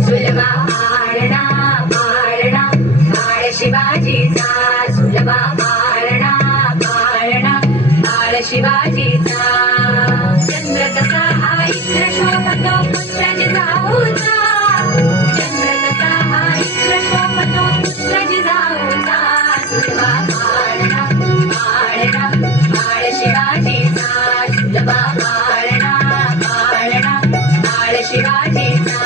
सुलभा पाळणा पाळणा बाळ शिवाजीचा सुलभा पाळणा पाळणा बाळ शिवाजीचा चंद्र तसा हा इंद्र शोभतो पुत्र जिजाऊचा चंद्र तसा हा इंद्र शोभतो पुत्र जिजाऊचा सुलभा पाळणा पाळणा बाळ शिवाजीचा सुलभा पाळणा पाळणा बाळ शिवाजीचा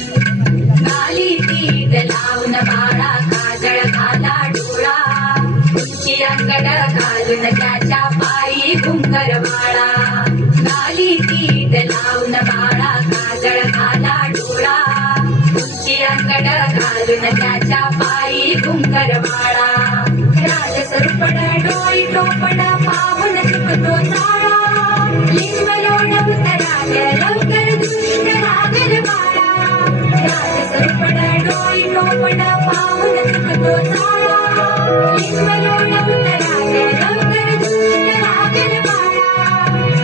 गाली पीठ लावून बाळा काजळ घाला डोळा उंची अंगड घालून त्याच्या पायी घुंगर बाळा गाली पीठ लावून बाळा काजळ घाला डोळा उंची अंगड घालून त्याच्या पायी घुंगर बाळा राज सरपण डोई टोपण पाहून चुकतो चाळा लिंब लोण उतराग लवकर दुष्ट लागल बाळा राज सरपण डोई टोपण पाहून चुकतो चाळा लिंब लोण उतराग लवकर दुष्ट लागल बाळा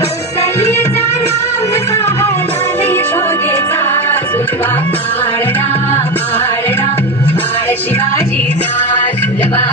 कौसल्यचा राम जसा झाला यशोदेचा सुलभा पाळणा पाळणा बाळ शिवाजीचा सुलभा